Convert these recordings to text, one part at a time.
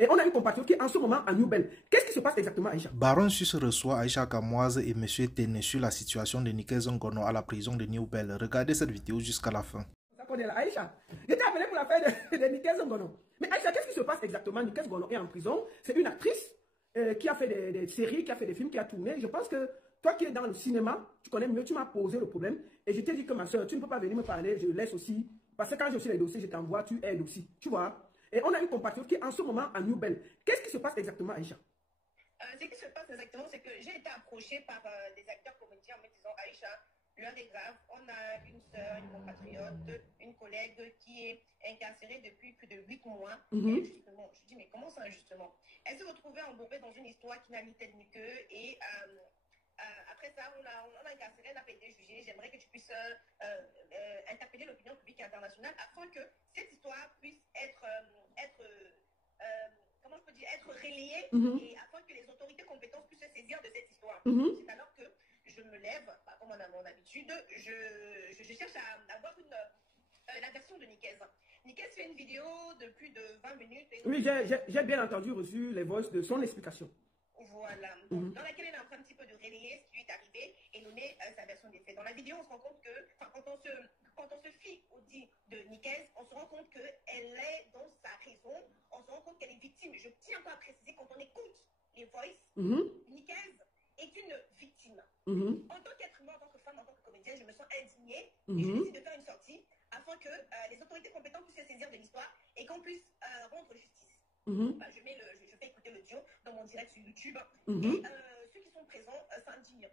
Et on a une compatriote qui est en ce moment à Newbel. Qu'est-ce qui se passe exactement, Aïcha? Baron Sus reçoit Aïcha Kamoise et M. Tene sur la situation de Nickel Zongono à la prison de Newbel. Regardez cette vidéo jusqu'à la fin. Ça connaît là, Aïcha. Je t'ai appelé pour l'affaire de Nickel Zongono. Mais Aïcha, qu'est-ce qui se passe exactement? Nickel Zongono est en prison. C'est une actrice qui a fait des séries, qui a fait des films, qui a tourné. Je pense que toi qui es dans le cinéma, tu connais mieux, tu m'as posé le problème. Et je t'ai dit que ma soeur, tu ne peux pas venir me parler, je laisse aussi. Parce que quand je suis les dossiers, je t'envoie, tu aides aussi. Tu vois? Et on a une compatriote qui est en ce moment à Newbel. Qu'est-ce qui se passe exactement, Aïcha? Ce qui se passe exactement, c'est que j'ai été approchée par des acteurs comédiens en me disant Aïcha, l'heure est grave. On a une soeur, une compatriote, une collègue qui est incarcérée depuis plus de 8 mois. Et justement, je dis, mais comment ça, justement? Elle s'est retrouvée embourbée dans une histoire qui n'a ni tête ni queue. Et après ça, on a incarcéré, elle n'a pas été jugée. J'aimerais que tu puisses interpeller l'opinion publique internationale afin que cette histoire puisse être comment je peux dire, être relayée et afin que les autorités compétentes puissent se saisir de cette histoire. C'est alors que je me lève, comme on a mon habitude, je cherche à avoir la version de Nikez. Nikez fait une vidéo de plus de 20 minutes. Et oui, j'ai bien entendu, reçu les voix de son explication. Voilà, donc, dans laquelle elle est en train un petit peu de relayer ce qui lui est arrivé et donner sa version des faits. Dans la vidéo, on se rend compte que, quand on se fie au dit de Nikez, on se rend compte qu'elle est dans sa raison, on se rend compte qu'elle est victime. Je tiens pas à préciser, quand on écoute les voices, Nikez est une victime. En tant qu'être humain, en tant que femme, en tant que comédienne, je me sens indignée et je décide de faire une sortie afin que les autorités compétentes puissent se saisir de l'histoire et qu'on puisse rendre justice. Je fais écouter l'audio dans mon direct sur YouTube et ceux qui sont présents s'indignent.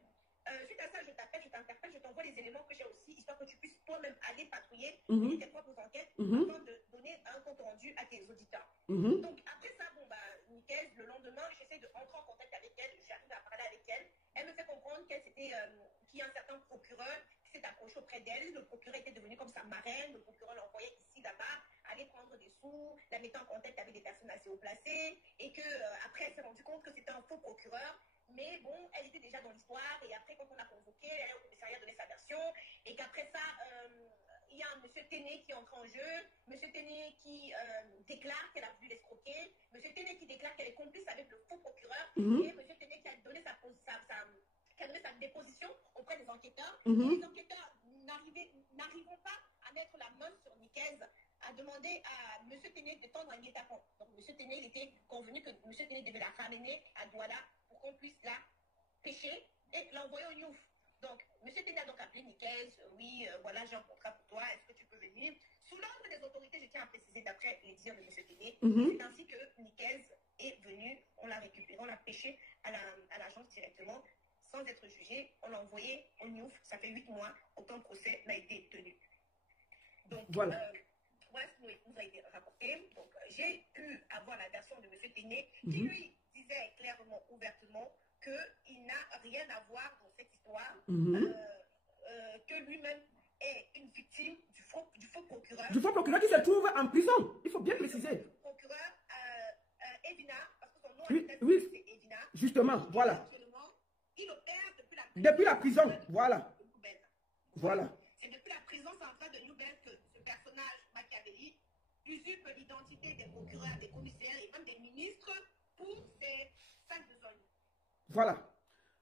Suite à ça, je t'appelle, je t'interpelle, je t'envoie les éléments que j'ai aussi, histoire que tu puisses toi-même aller patrouiller et tes propres enquêtes afin de donner un compte rendu à tes auditeurs. Donc après ça, nickel, le lendemain, j'essaie de rentrer en contact avec elle, j'arrive à parler avec elle. Elle me fait comprendre qu'il y a un certain procureur qui s'est approché auprès d'elle. Le procureur était devenu comme sa marraine, le procureur l'envoyait ici, là-bas, aller prendre des sous, la mettant en contact avec des personnes assez haut placées, et que après elle s'est rendue compte que c'était un faux procureur. Mais bon, elle était déjà dans l'histoire, et après, quand on l'a convoquée, elle est au commissariat donner sa version, et qu'après ça, il y a un monsieur Téné qui entre en jeu, monsieur Téné qui déclare qu'elle a voulu l'escroquer, monsieur Téné qui déclare qu'elle est complice avec le faux procureur, et monsieur Téné qui a donné sa déposition auprès des enquêteurs, et les enquêteurs n'arrivons pas à mettre la main sur Nikez, a demandé à M. Téné de tendre un guet-apens. Donc M. Téné, il était convenu que M. Téné devait la ramener à Douala pour qu'on puisse la pêcher et l'envoyer au Niouf. Donc M. Téné a donc appelé Nikez, oui, voilà, j'ai un contrat pour toi, est-ce que tu peux venir? Sous l'ordre des autorités, je tiens à préciser d'après les dires de M. Téné, c'est ainsi que Nikez est venu, on l'a récupéré, on l'a pêché à l'agence directement, sans être jugé, on l'a envoyé au Niouf, ça fait 8 mois, aucun procès n'a été tenu. Donc voilà. Ce nous a été rapporté. Donc, j'ai pu avoir la version de M. Téné qui lui disait clairement, ouvertement, qu'il n'a rien à voir dans cette histoire, que lui-même est une victime du faux procureur. Du faux procureur qui se trouve en prison, il faut bien préciser. Le procureur Evina, parce que son nom c'est Evina. Justement, voilà. Il opère depuis la prison, voilà. Voilà. C'est depuis la prison centrale de Newbel que ce personnage Machiavelli usurpe l'identité des procureurs, des commissaires et même des ministres pour ses fins de besogne. Voilà.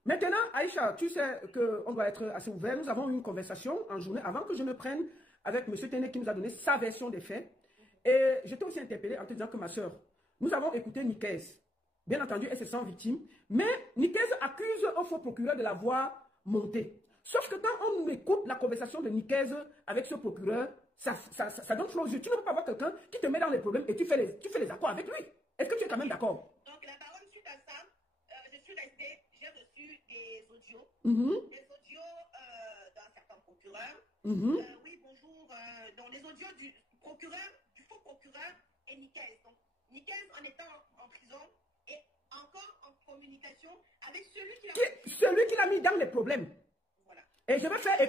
Maintenant, Aïcha, tu sais qu'on doit être assez ouvert. Nous avons eu une conversation en journée avant que je me prenne avec M. Téné qui nous a donné sa version des faits. Et je t'ai aussi interpellé en te disant que ma soeur, nous avons écouté Nikez. Bien entendu, elle se sent victime. Mais Nikez accuse au faux procureur de l'avoir monté. Sauf que quand on écoute la conversation de Nikez avec ce procureur, ça donne flot aux yeux. Tu ne peux pas voir quelqu'un qui te met dans les problèmes et tu fais les accords avec lui. Est-ce que tu es quand même d'accord? Donc la parole suite à ça, je suis restée, j'ai reçu des audios, d'un certain procureur. Oui, bonjour. Dans les audios du faux procureur et Nikez. Donc Nikez en étant en prison et encore en communication avec celui qui l'a mis dans les problèmes. Et je vais faire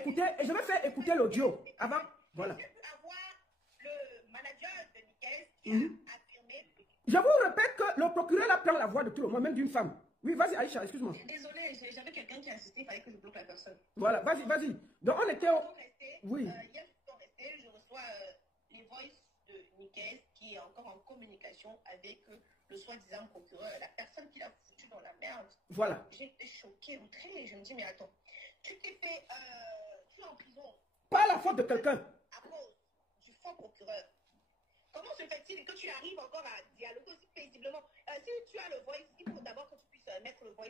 écouter l'audio avant. Voilà. Je peux avoir le manager de Nikez qui a affirmé. Je vous répète que le procureur là prend la voix de tout le monde, même d'une femme. Oui, vas-y, Aïcha, excuse-moi. Désolée, j'avais quelqu'un qui a insisté, il fallait que je bloque la personne. Voilà, vas-y. Donc on était au. Hier, je reçois les voices de Nikez qui qui est encore en communication avec le soi-disant procureur, la personne qui l'a foutu dans la merde. Voilà. J'étais choquée, outrée. Je me dis, mais attends, tu t'es fait... tu es en prison. Pas la faute de quelqu'un. À cause du faux procureur. Comment se fait-il que tu arrives encore à dialoguer aussi paisiblement? Si tu as le voice, il faut d'abord que tu puisses mettre le voice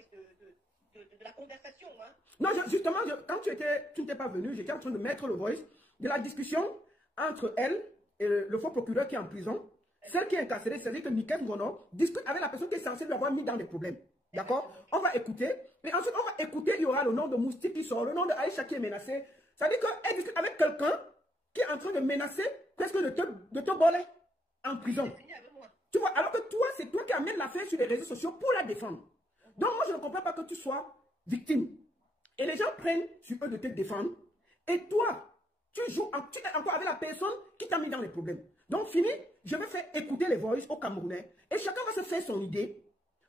de la conversation. Hein. Non, justement, quand tu n'étais pas venu, j'étais en train de mettre le voice de la discussion entre elle et le faux procureur qui est en prison. Celle qui est incarcérée, c'est-à-dire que Nikel Ngono discute avec la personne qui est censée lui avoir mis dans des problèmes. D'accord? On va écouter. Et ensuite, on va écouter, il y aura le nom de Mousti qui sort, le nom de Aïcha qui est menacé. C'est-à-dire qu'elle discute avec quelqu'un qui est en train de menacer presque de te voler en prison. Tu vois, alors que toi, c'est toi qui amènes l'affaire sur les réseaux sociaux pour la défendre. Donc moi, je ne comprends pas que tu sois victime. Et les gens prennent sur eux de te défendre. Et toi, tu es encore avec la personne qui t'a mis dans les problèmes. Donc fini, je vais faire écouter les voices aux Camerounais. Et chacun va se faire son idée.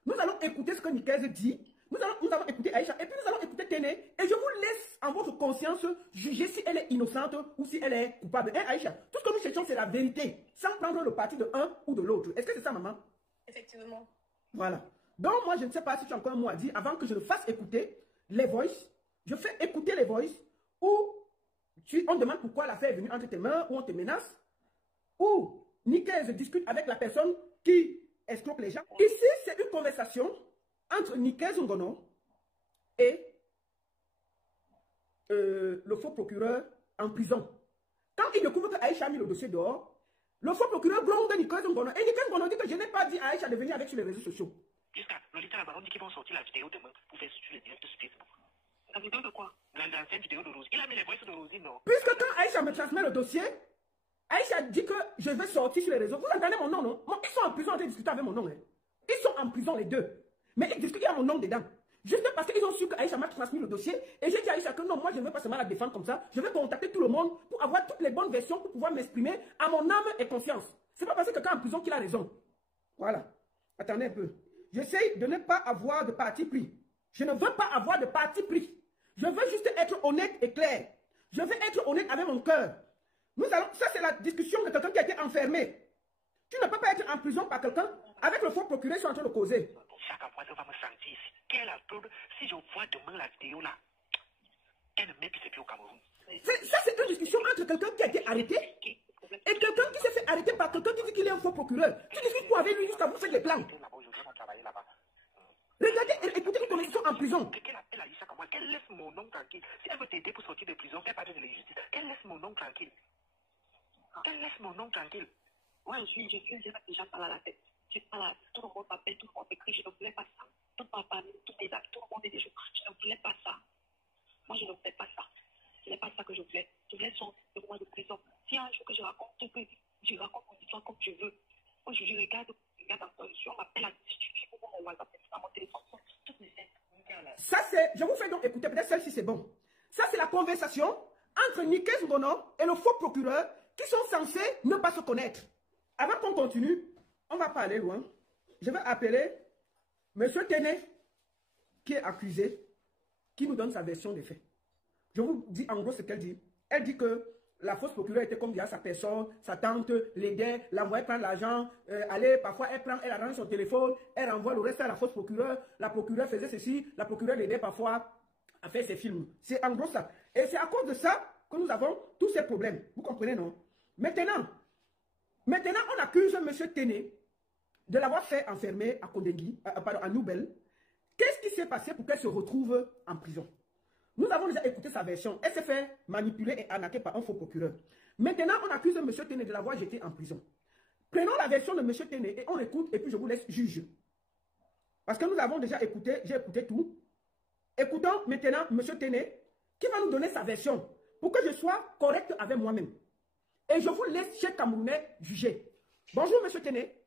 Nous allons écouter ce que Nicaise dit. Nous allons écouter Aïcha. Et puis nous allons écouter Téné. Et je vous laisse en votre conscience juger si elle est innocente ou si elle est coupable. Hein, Aïcha, tout ce que nous cherchons, c'est la vérité. Sans prendre le parti de un ou de l'autre. Est-ce que c'est ça, maman? Effectivement. Voilà. Donc moi, je ne sais pas si tu as encore un mot à dire avant que je ne fasse écouter les voices. Je fais écouter les voices où on demande pourquoi l'affaire est venue entre tes mains, où on te menace, où Nicaise discute avec la personne qui escroque les gens. Ici, c'est une conversation entre Nicaise Ngono et le faux procureur en prison. Quand il découvre que Aïcha a mis le dossier dehors, le faux procureur gronde Nicaise Ngono. Et Nicaise Ngono dit que je n'ai pas dit à Aïcha de venir avec sur les réseaux sociaux. Jusqu'à Lolita Labaron dit qu'ils vont sortir la vidéo demain pour faire sur les directs sur Facebook. La vidéo de quoi? L'ancienne vidéo de Rose. Il a mis les voix de Rosine, non? Puisque quand Aïcha me transmet le dossier, Aïcha dit que je vais sortir sur les réseaux. Vous entendez mon nom, non? Ils sont en prison en train de discuter avec mon nom. Hein. Ils sont en prison les deux. Mais ils discutent, il y a mon nom dedans. Juste parce qu'ils ont su que Aïcha m'a transmis le dossier. Et j'ai dit à Aïcha que non, moi je ne veux pas seulement la défendre comme ça. Je vais contacter tout le monde pour avoir toutes les bonnes versions pour pouvoir m'exprimer à mon âme et conscience. C'est pas parce que quelqu'un en prison qu'il a raison. Voilà. Attendez un peu. J'essaie de ne pas avoir de parti pris. Je ne veux pas avoir de parti pris. Je veux juste être honnête et clair. Je veux être honnête avec mon cœur. Ça c'est la discussion de quelqu'un qui a été enfermé. Tu ne peux pas être en prison par quelqu'un avec le faux procureur, ils sont en train de causer. Chaque fois, elle va me sentir. Quelle absurde. Si je vois demain la vidéo là, elle ne met plus ses pieds au Cameroun. Ça c'est une discussion entre quelqu'un qui a été arrêté et quelqu'un qui s'est fait arrêter par quelqu'un qui dit qu'il est un faux procureur. Tu discutes quoi avec lui jusqu'à vous faire des plans? Regardez, écoutez une conversation en prison. Qu'elle appelle Aïcha comme moi, qu'elle laisse mon nom tranquille. Si elle veut t'aider pour sortir de prison, qu'elle parle de la justice, qu'elle laisse mon nom tranquille. Qu'elle laisse mon nom tranquille. Moi, je suis déjà pas à la tête. Je suis pas là. Tout le monde m'appelle, tout le monde m'écrit. Je ne voulais pas ça. Toute ma famille, tous mes amis, tout le monde est des gens. Je ne voulais pas ça. Moi, je ne voulais pas ça. Ce n'est pas ça que je voulais. Je voulais sortir de moi de prison. Si un jour que je raconte mon histoire comme je veux. Moi, je regarde dans ton on m'appelle à mon WhatsApp, à mon téléphone, toutes mes aides. Ça, c'est. Je vous fais donc écouter, peut-être celle-ci, c'est bon. Ça, c'est la conversation entre Nicaise Ngono et le faux procureur qui sont censés ne pas se connaître. Avant qu'on continue, on ne va pas aller loin. Je vais appeler M. Téné, qui est accusé, qui nous donne sa version des faits. Je vous dis en gros ce qu'elle dit. Elle dit que la fausse procureure était comme dire sa personne, sa tante l'aidait, l'envoyait prendre l'argent, parfois elle arrange son téléphone, elle envoie le reste à la fausse procureure, la procureure faisait ceci, la procureure l'aidait parfois à faire ses films. C'est en gros ça. Et c'est à cause de ça que nous avons tous ces problèmes. Vous comprenez, non? Maintenant, on accuse M. Téné de l'avoir fait enfermer à Kondengui, à Noubel. Qu'est-ce qui s'est passé pour qu'elle se retrouve en prison? Nous avons déjà écouté sa version. Elle s'est fait manipuler et arnaquer par un faux procureur. Maintenant, on accuse M. Téné de l'avoir jeté en prison. Prenons la version de M. Téné et on écoute et puis je vous laisse juger. Parce que nous avons déjà écouté, j'ai écouté tout. Écoutons maintenant M. Téné qui va nous donner sa version pour que je sois correct avec moi-même. Et je vous laisse, chez Camerounais, juger. Bonjour, M. Téné.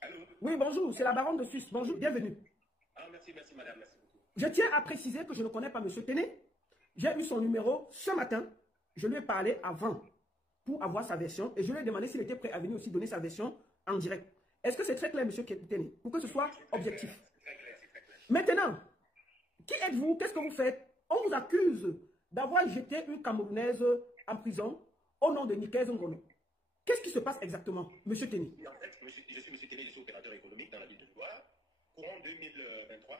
Allô? Oui, bonjour, c'est la baronne de Suisse. Bonjour, bienvenue. Ah, merci madame, merci beaucoup. Je tiens à préciser que je ne connais pas M. Téné. J'ai eu son numéro ce matin. Je lui ai parlé avant pour avoir sa version. Et je lui ai demandé s'il était prêt à venir aussi donner sa version en direct. Est-ce que c'est très clair, M. Téné? Pour que ce soit objectif. C'est très clair, c'est très clair. Maintenant, qui êtes-vous? Qu'est-ce que vous faites? On vous accuse d'avoir jeté une Camerounaise en prison au nom de Nicaise Ngono. Qu'est-ce qui se passe exactement, monsieur Téné? Et en fait, je suis M. Télé, je suis opérateur économique dans la ville de Loire. Courant 2023,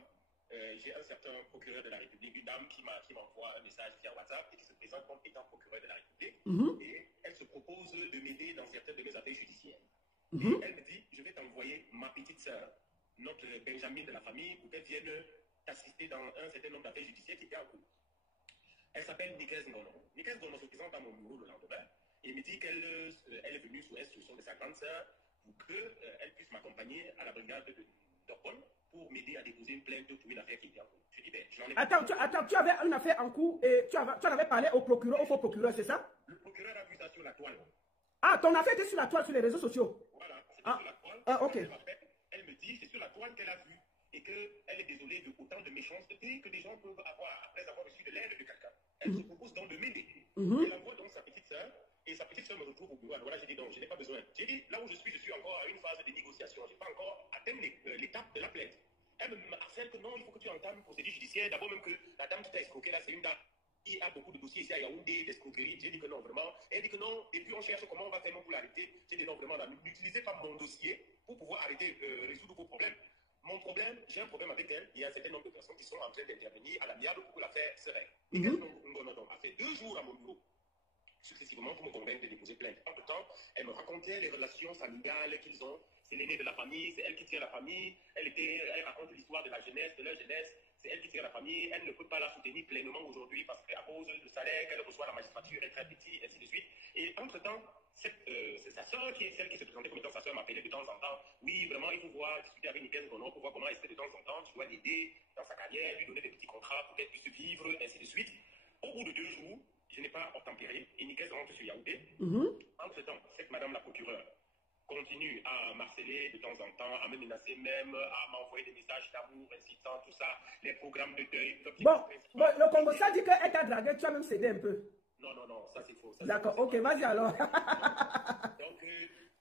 j'ai un certain procureur de la République, une dame qui m'envoie un message via WhatsApp et qui se présente comme étant procureur de la République. Et elle se propose de m'aider dans certaines de mes affaires judiciaires. Et elle me dit, je vais t'envoyer ma petite sœur, notre Benjamin de la famille, pour qu'elle vienne t'assister dans un certain nombre d'affaires judiciaires qui étaient en cours. Elle s'appelle Nikes Ngono. Nikes Ngono se présente à mon bureau le lendemain et me dit qu'elle est venue sous instruction de sa grande sœur pour qu'elle puisse m'accompagner à la brigade d'Orpon pour m'aider à déposer une plainte pour une affaire qui était en cours. Je dis, ben, j'en ai... Attends, tu avais une affaire en cours et tu en avais parlé au procureur, au faux procureur, c'est ça? Le procureur a vu ça sur la toile. Ah, ton affaire était sur la toile, sur les réseaux sociaux? Voilà, c'était sur la toile. Ah, ok. Elle me dit, c'est sur la toile qu'elle a vu et qu'elle est désolée de autant de méchanceté que des gens peuvent avoir après avoir reçu de l'aide de quelqu'un. Elle se propose donc de m'aider. Elle envoie donc sa petite sœur et sa petite sœur me retrouve au bureau. Alors là, j'ai dit non, je n'ai pas besoin. J'ai dit, là où je suis encore à une phase de négociation. Je n'ai pas encore atteint l'étape de la plainte. Elle me harcèle que non, il faut que tu entames une procédure judiciaire. D'abord même que la dame qui t'a escroqué là, c'est une dame qui a beaucoup de dossiers ici à Yaoundé, d'escroquerie. J'ai dit que non, vraiment. Elle dit que non, et puis on cherche comment on va faire pour l'arrêter. J'ai dit non, vraiment, n'utilisez pas mon dossier pour pouvoir arrêter, résoudre vos problèmes. Mon problème, j'ai un problème avec elle. Il y a un certain nombre de personnes qui sont en train d'intervenir à l'amiable pour que l'affaire se règle. Ngono a fait 2 jours à mon bureau, successivement, pour me convaincre de déposer plainte. Entre-temps, elle me racontait les relations familiales qu'ils ont. C'est l'aînée de la famille, c'est elle qui tient la famille. Elle raconte l'histoire de la jeunesse, de leur jeunesse. C'est elle qui tient la famille. Elle ne peut pas la soutenir pleinement aujourd'hui parce qu'à cause du salaire qu'elle reçoit à la magistrature est très petit, ainsi de suite. Et entre-temps, c'est sa soeur qui est celle qui se présentait comme étant sa soeur m'appelait de temps en temps. Oui, vraiment, il faut voir, discuter avec Nikes Ngono pour voir comment elle se fait de temps en temps. Tu dois l'aider dans sa carrière, lui donner des petits contrats pour qu'elle puisse vivre, ainsi de suite. Au bout de 2 jours, je n'ai pas obtempéré et Nikes rentre sur Yaoundé. Entre-temps, cette madame la procureure continue à m'harceler de temps en temps, à me menacer même, à m'envoyer des messages d'amour, incitant, tout ça, les programmes de deuil. Bon, le Congo, ça dit qu'elle t'a dragué, tu as même cédé un peu. Non, ça c'est faux. D'accord, ok, vas-y alors. Donc,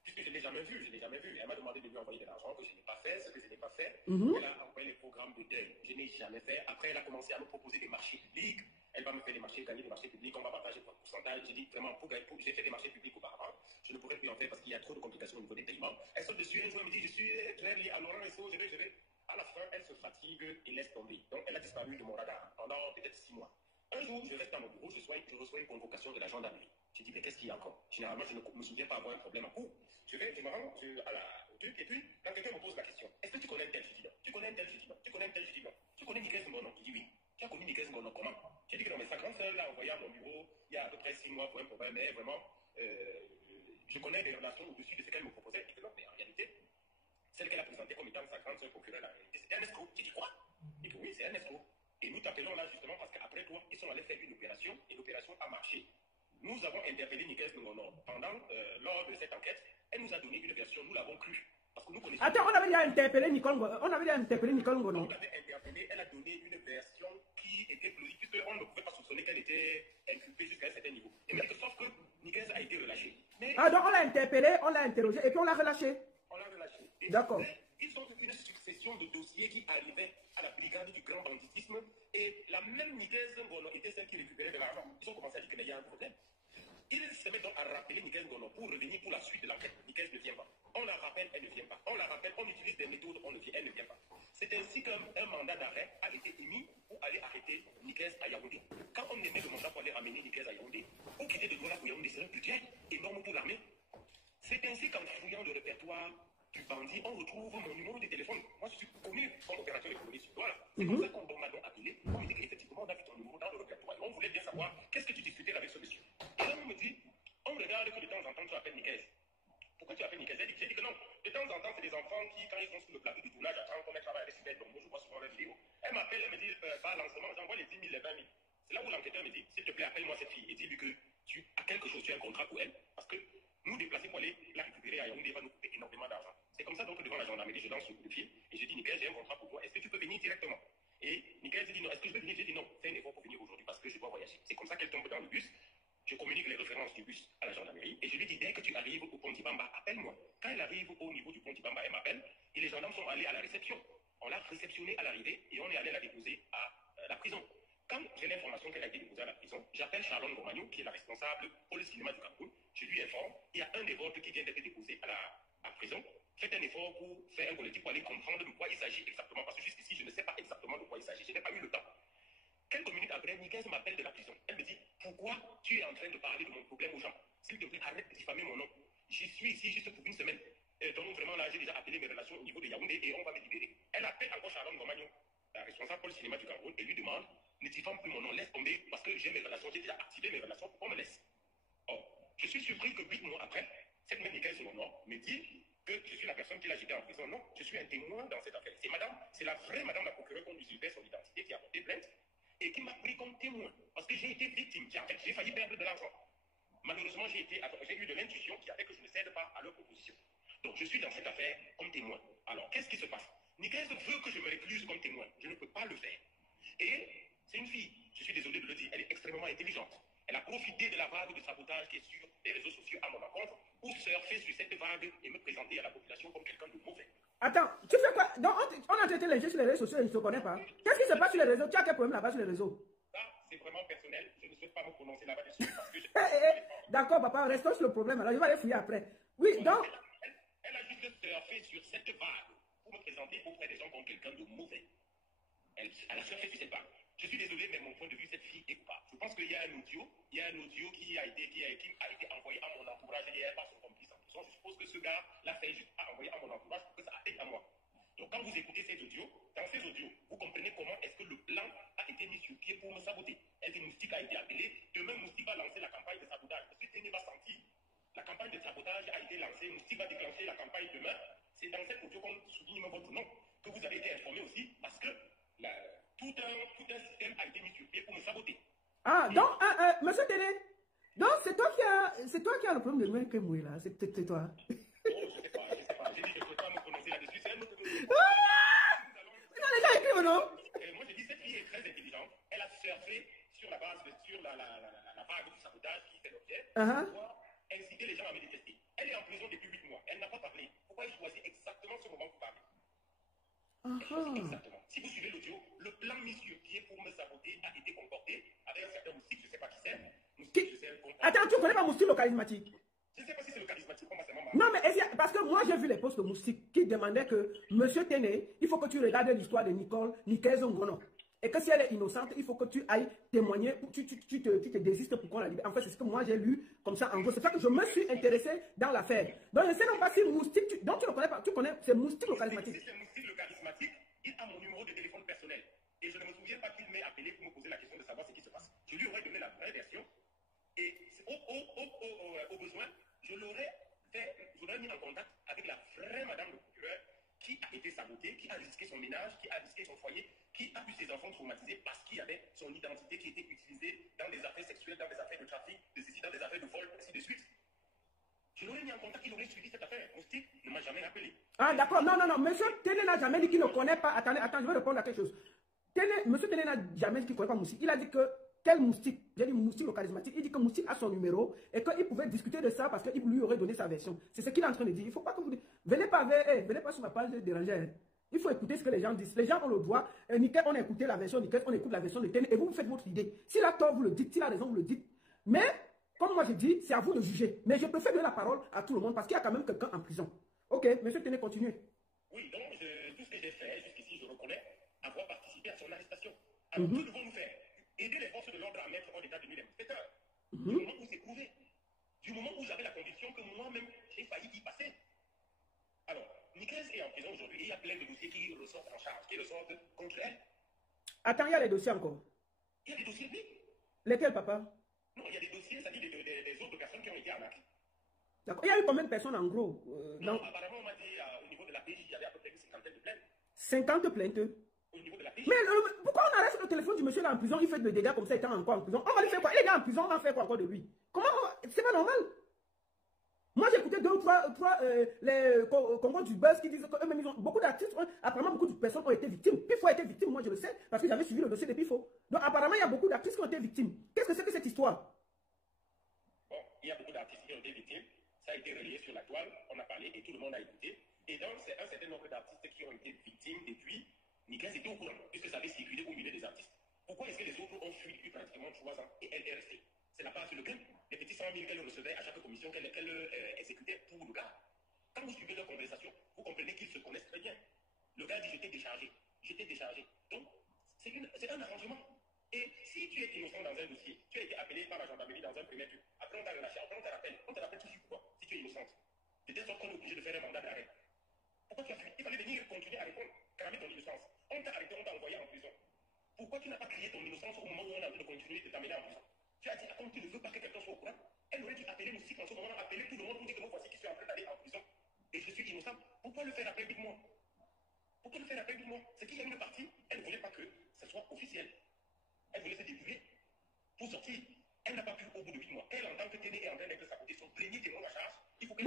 puisque je ne l'ai jamais vu, elle m'a demandé de lui envoyer de l'argent, que je n'ai pas fait, ce que je n'ai pas fait. Elle a envoyé les programmes de deuil, je n'ai jamais fait. Après, elle a commencé à me proposer des marchés publics. Elle va me faire des marchés, gagner des marchés publics, on va partager pour un pourcentage. J'ai dit vraiment, j'ai fait des marchés publics auparavant, je ne pourrais plus en faire parce qu'il y a trop de complications au niveau des paiements. Elle saute dessus, un jour, elle me dit, je suis très lié à Laurent Esso, je vais. À la fin, elle se fatigue et laisse tomber. Donc, elle a disparu de mon radar pendant peut-être 6 mois. Un jour, je reste dans mon bureau, je reçois une convocation de la gendarmerie. Je dis, mais qu'est-ce qu'il y a encore? Généralement, je ne me souviens pas avoir un problème en cours. Je me rends au truc, et puis, quand quelqu'un me pose la question, est-ce que tu connais un tel? Je dis non. Tu connais un tel? Je dis non. Tu connais un tel? Je dis non. Tu connais Nikes Ngono? Je dis oui. Tu as connu Nikes Ngono comment? J'ai dit que non, mais sa grande sœur l'a envoyé à mon bureau il y a à peu près 6 mois pour un problème, mais vraiment, je connais des relations au-dessus de ce qu'elle me proposait. Et que non, mais en réalité, celle qu'elle a présentée comme étant sa grande sœur procureur, la réalité, c'était un escroc. J'ai dit quoi? Et que oui, c'est un escroc. Et nous t'appelons là justement parce qu'après toi, ils sont allés faire une opération et l'opération a marché. Nous avons interpellé Nikes Ngono lors de cette enquête. Elle nous a donné une version, nous l'avons cru. Parce que nous connaissons... Attends, on avait déjà interpellé Nicole Ngono. On avait déjà interpellé Nicole Ngono. On l'avait interpellé, elle a donné une version qui était plausible, puisqu'on ne pouvait pas soupçonner qu'elle était inculpée jusqu'à un certain niveau. Et mais sauf que Nikes a été relâché. Mais... Ah, donc on l'a interpellé, on l'a interrogé et puis on l'a relâché. On l'a relâché. D'accord. Ils ont fait une succession de dossiers qui arrivaient à la brigade du grand banditisme et la même Nikes Ngono était celle qui récupérait de l'argent. Ils ont commencé à dire qu'il y a un problème. Ils se mettent donc à rappeler Nikes Ngono pour revenir pour la suite de l'enquête. Nikes ne vient pas. On la rappelle, elle ne vient pas. On la rappelle, on utilise des méthodes, elle ne vient pas. C'est ainsi qu'un mandat d'arrêt a été émis pour aller arrêter Nikes à Yaoundé. Quand on émet le mandat pour aller ramener Nikes à Yaoundé, pour quitter de Douala pour Yaoundé, c'est un budget énorme pour l'armée. C'est ainsi qu'en fouillant le répertoire du bandit, on retrouve mon numéro de téléphone. Moi, je suis connu comme opérateur économique sur Douala. C'est comme ça qu'on m'a donc appelé. On me dit qu'effectivement, on a vu ton numéro dans le répertoire. Et on voulait bien savoir qu'est-ce que tu discutais avec ce monsieur. Et là, on me dit, on regarde que de temps en temps, tu appelles Nikes. Pourquoi tu appelles Nikes? J'ai dit que non. De temps en temps, c'est des enfants qui, quand ils sont sur le plateau du tournage, attendent qu'on travaille avec les donc moi, je vois souvent la vidéo. Elle m'appelle, elle me dit, pas lancement, j'envoie les 10 000, les 20 000. C'est là où l'enquêteur me dit, s'il te plaît, appelle-moi cette fille et dis-lui que tu as quelque chose, tu as un contrat pour elle. Parce que nous déplacer pour aller la récupérer à Yaoundé va nous coûter énormément d'argent. C'est comme ça donc devant la gendarmerie, je lance sur le pied et je dis, Nikes, j'ai un contrat pour toi, est-ce que tu peux venir directement? Et Nikes dit non, est-ce que je peux venir? J'ai dit non, fais un effort pour venir aujourd'hui parce que je dois voyager. C'est comme ça qu'elle tombe dans le bus. Je communique les références du bus à la gendarmerie et je lui dis, dès que tu arrives au pont Dibamba, appelle-moi. Quand elle arrive au niveau du pont Dibamba, elle m'appelle et les gendarmes sont allés à la réception. On l'a réceptionnée à l'arrivée et on est allé la déposer à la prison. Quand j'ai l'information qu'elle a été déposée à la prison, j'appelle Charlotte Romagno, qui est la responsable pour le cinéma du Cameroun. je lui informe, il y a un des vôtres qui vient d'être déposé à la prison. Faites un effort pour faire un collectif pour aller comprendre de quoi il s'agit exactement. Parce que jusqu'ici, je ne sais pas exactement de quoi il s'agit. Je n'ai pas eu le temps. Quelques minutes après, Nicaise m'appelle de la prison. Elle me dit, pourquoi tu es en train de parler de mon problème aux gens? S'il te plaît, arrête de diffamer mon nom. J'y suis ici juste pour une semaine. Donc vraiment là, j'ai déjà appelé mes relations au niveau de Yaoundé et on va me libérer. Elle appelle encore Sharon Gomagno, la responsable pour le cinéma du Cameroun, et lui demande, ne diffame plus mon nom, laisse tomber, parce que j'ai mes relations, j'ai déjà activé mes relations pour qu'on me laisse. Or, je suis surpris que 8 mois après, cette même Nicaise sur mon nom me dit que je suis la personne qui l'a jeté en prison. Non, je suis un témoin dans cette affaire. C'est la vraie madame la procureure qu'on usurpait son identité qui a porté plainte et qui m'a pris comme témoin. Parce que j'ai été victime, en fait, j'ai failli perdre de l'argent. Malheureusement, j'ai eu de l'intuition qui a fait que je ne cède pas à leur proposition. Donc, je suis dans cette affaire comme témoin. Alors, qu'est-ce qui se passe? Nicaise veut que je me récluse comme témoin. Je ne peux pas le faire. Et c'est une fille, je suis désolé de le dire, elle est extrêmement intelligente. Elle a profité de la vague de sabotage qui est sur les réseaux sociaux à mon encontre pour surfer sur cette vague et me présenter à la population comme quelqu'un de mauvais. Attends, tu fais quoi? Donc, on a traité les gens sur les réseaux sociaux et ils ne se connaissent pas. Qu'est-ce qui se passe sur les réseaux? Tu as quel problème là-bas sur les réseaux? Ça, c'est vraiment personnel. Je ne souhaite pas me prononcer là-bas dessus parce que je... D'accord, papa, restons sur le problème. Alors, je vais aller fouiller après. Oui, donc... Elle a juste surfé sur cette vague pour me présenter auprès des gens comme quelqu'un de mauvais. Elle a surfé sur cette vague. Je suis désolé, mais mon point de vue, cette fille est coupable. Je pense qu'il y a un audio qui a été envoyé à mon entourage hier par son complice en prison. Je suppose que ce gars l'a fait juste à envoyer à mon entourage pour que ça atteigne à moi. Donc quand vous écoutez ces audios, dans ces audios, vous comprenez comment est-ce que le plan a été mis sur pied pour me saboter. Est-ce que Moustique a été appelé? Demain, Moustique va lancer la campagne de sabotage. Parce que Téné va sentir, la campagne de sabotage a été lancée. Moustique va déclencher la campagne demain. C'est dans cette audio qu'on souligne votre nom que vous avez été informé aussi parce que tout un système a été mis sur pied pour me saboter. Ah, donc, monsieur Téné, donc c'est toi qui as le problème de Noël que moi là, c'est peut-être toi. Oh, je sais pas. J'ai dit que je ne peux pas me prononcer là-dessus. C'est un autre dossier. Non, les gens écrivent, non? Moi, je dis cette fille est très intelligente. Elle a surfé sur la base, sur la vague du sabotage qui fait l'objet pour inciter les gens à me détester. Elle est en prison depuis 8 mois. Elle n'a pas parlé. Pourquoi elle choisit exactement ce moment pour parler? Exactement. Si vous suivez l'audio, le plan mis sur pied pour me saboter a été comporté avec un certain Moustique, je ne sais pas qui c'est. Moustique, je sais pas. Attends, tu ne connais pas Moustique le charismatique? Je ne sais pas si c'est le charismatique, comment c'est maman. Non, mais parce que moi j'ai vu les posts de Moustique qui demandaient que monsieur Téné, il faut que tu regardes l'histoire de Nicaise Ngono. Et que si elle est innocente, il faut que tu ailles témoigner, tu te désistes pour qu'on la libère. En fait, c'est ce que moi j'ai lu comme ça en gros. C'est ça que je me suis intéressé dans l'affaire. Donc, je ne sais non pas si Moustique, donc tu ne connais pas, tu connais, c'est Moustique le charismatique. Si c'est Moustique le charismatique, il a mon numéro de téléphone personnel. Et je ne me souviens pas qu'il m'ait appelé pour me poser la question de savoir ce qui se passe. Je lui aurais donné la vraie version. Et au besoin, je l'aurais mis en contact avec la vraie madame le procureur qui a été sabotée, qui a risqué son ménage, qui a risqué son foyer, qui a vu ses enfants traumatisés parce qu'il y avait son identité qui était utilisée dans des affaires sexuelles, dans des affaires de trafic, dans des affaires de vol, ainsi de suite. Je l'aurais mis en contact, il aurait suivi cette affaire. Moustique ne m'a jamais appelé. Ah, d'accord. Non. Monsieur Téné n'a jamais dit qu'il ne connaît pas. Attends, je vais répondre à quelque chose. Monsieur Téné n'a jamais dit qu'il ne connaît pas Moustique. Il a dit que quel Moustique? J'ai dit Moustique le charismatique. Il dit que Moustique a son numéro et qu'il pouvait discuter de ça parce qu'il lui aurait donné sa version. C'est ce qu'il est en train de dire. Il ne faut pas que vous... Venez pas sur ma page déranger. Il faut écouter ce que les gens disent. Les gens ont le droit. Nickel, on a écouté la version Nickel, on écoute la version de Téné et vous faites votre idée. S'il a tort, vous le dites. S'il a raison, vous le dites. Mais, comme moi je dis, c'est à vous de juger. Mais je préfère donner la parole à tout le monde parce qu'il y a quand même quelqu'un en prison. Ok, monsieur Téné, continuez. Oui, donc tout ce que j'ai fait jusqu'ici, je reconnais avoir participé à son arrestation. Alors, que devons-nous faire? Aider les forces de l'ordre à mettre en état de nuit les malfaiteurs. Du moment où c'est prouvé. Du moment où j'avais la conviction que moi-même, j'ai failli y passer. Alors, Nicaise est en prison aujourd'hui et il y a plein de dossiers qui ressortent en charge, qui ressortent contre elle. Attends, il y a les dossiers encore. Il y a des dossiers, oui. Lesquels, papa? Non, il y a des dossiers, c'est-à-dire des autres personnes qui ont été arnaquées. D'accord. Il y a eu combien de personnes en gros Non, apparemment, on m'a dit au niveau de la PJ, il y avait à peu près une cinquantaine de plaintes. 50 plaintes? Au niveau de la PJ. Mais pourquoi on arrête le téléphone du monsieur là en prison? Il fait des dégâts comme ça, étant encore en prison. On va lui faire quoi? Il est en prison, on va faire quoi encore de lui? Comment? C'est pas normal. Moi, j'ai écouté 2 ou 3 les concours du buzz qui disent qu'eux-mêmes, ils ont beaucoup d'artistes, apparemment, beaucoup de personnes ont été victimes. Pifo a été victime, moi je le sais, parce que j'avais suivi le dossier de Pifo. Donc, apparemment, il y a beaucoup d'artistes qui ont été victimes. Qu'est-ce que c'est que cette histoire? Bon, il y a beaucoup d'artistes qui ont été victimes. Ça a été relayé sur la toile, on a parlé et tout le monde a écouté. Et donc, c'est un certain nombre d'artistes qui ont été victimes depuis. Nicaise était au courant, puisque ça avait circulé au milieu des artistes. Pourquoi est-ce que les autres ont fui depuis pratiquement 3 ans et elle est restée? c'est la part sur le gain. Les petits 100 000 qu'elle recevait à chaque commission qu'elle exécutait pour le gars. Quand vous suivez leur conversation, vous comprenez qu'ils se connaissent très bien. Le gars dit je t'ai déchargé. Je t'ai déchargé. Donc, c'est un arrangement. Et si tu es innocent dans un dossier, tu as été appelé par la gendarmerie dans un premier truc, après on t'a relâché, après on te rappelle. On te rappelle tout de suite pourquoi, si tu es innocente. De telle sorte qu'on est obligé de faire un mandat d'arrêt. Pourquoi tu as fui? Il fallait venir continuer à répondre, cramer ton innocence. On t'a arrêté, on t'a envoyé en prison. Pourquoi tu n'as pas crié ton innocence au moment où on a envie de continuer de t'amener en prison? Tu as dit, attends, tu ne veux pas que quelqu'un soit au courant? Elle aurait dû appeler nous aussi en ce moment, appeler tout le monde pour dire que moi voici qui suis en train d'aller en prison. Et je suis innocent. Pourquoi le faire après 8 mois? Pourquoi le faire après 8 mois? C'est qu'il y a une partie, elle ne voulait pas que ce soit officiel. Elle voulait se débrouiller pour sortir. Elle n'a pas pu au bout de 8 mois. Elle, en tant que téné, est en train d'être sabotée. Son premier témoin à charge, il faut qu'elle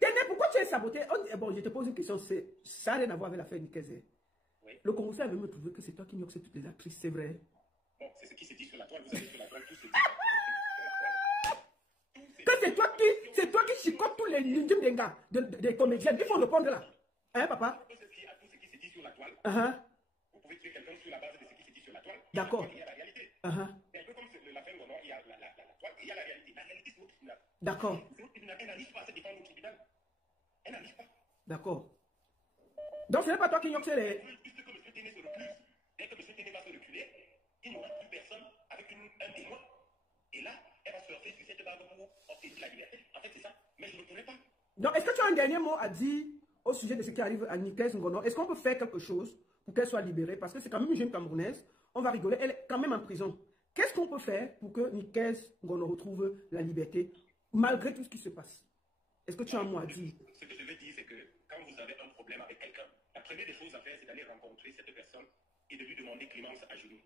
Téné, pourquoi tu es saboté? Bon, je te pose une question. Ça n'a rien à voir avec l'affaire Nikeze. Oui. Le Congolais avait me trouvé que c'est toi qui ignorais toutes les actrices, c'est vrai. Bon, c'est ce qui s'est dit sur la toile. Vous avez sur la toile, tout se dit. Que c'est toi qui chicotes tous les ninjas des comédiens. Il faut répondre là. Hein, papa? Tout ce qui s'est dit sur la toile. Vous pouvez tuer quelqu'un sur la base de ce qui s'est dit sur la toile. D'accord. Il y a la réalité. Mais un peu comme l'affaire Ngono, il y a la toile et il y a la réalité. La réalité, c'est au tribunal. D'accord. Elle n'arrive pas à se défendre au tribunal. Elle n'arrive pas. D'accord. Donc, ce n'est pas toi qui ignorais les... Puisque M. Téné se recule, dès que M. Téné va se reculer, il n'y aura plus personne avec un témoin. Et là, elle va surfer sur cette barre pour obtenir la liberté. En fait, c'est ça. Mais je ne pourrais pas. Donc, est-ce que tu as un dernier mot à dire au sujet de ce qui arrive à Nikeze Ngono? Est-ce qu'on peut faire quelque chose pour qu'elle soit libérée? Parce que c'est quand même une jeune Camerounaise. On va rigoler. Elle est quand même en prison. Qu'est-ce qu'on peut faire pour que Nikeze Ngono retrouve la liberté malgré tout ce qui se passe? Est-ce que tu as un mot à dire? Ce que je veux dire, c'est que quand vous avez un problème avec quelqu'un, la première des choses à faire, c'est d'aller rencontrer cette personne et de lui demander clémence à genoux.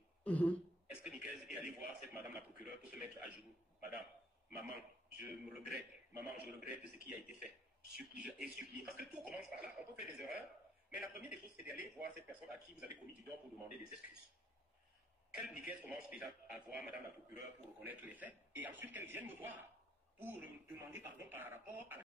Est-ce que Nikeze est allé voir cette madame la procureure pour se mettre à genoux? Madame, maman, je me regrette. Maman, je regrette de ce qui a été fait. Et supplier. Parce que tout commence par là. On peut faire des erreurs. Mais la première des choses, c'est d'aller voir cette personne à qui vous avez commis du tort pour demander des excuses. Qu'elle, Nikeze, commence déjà à voir madame la procureure pour reconnaître les faits. Et ensuite, qu'elle vienne me voir pour demander pardon par rapport à la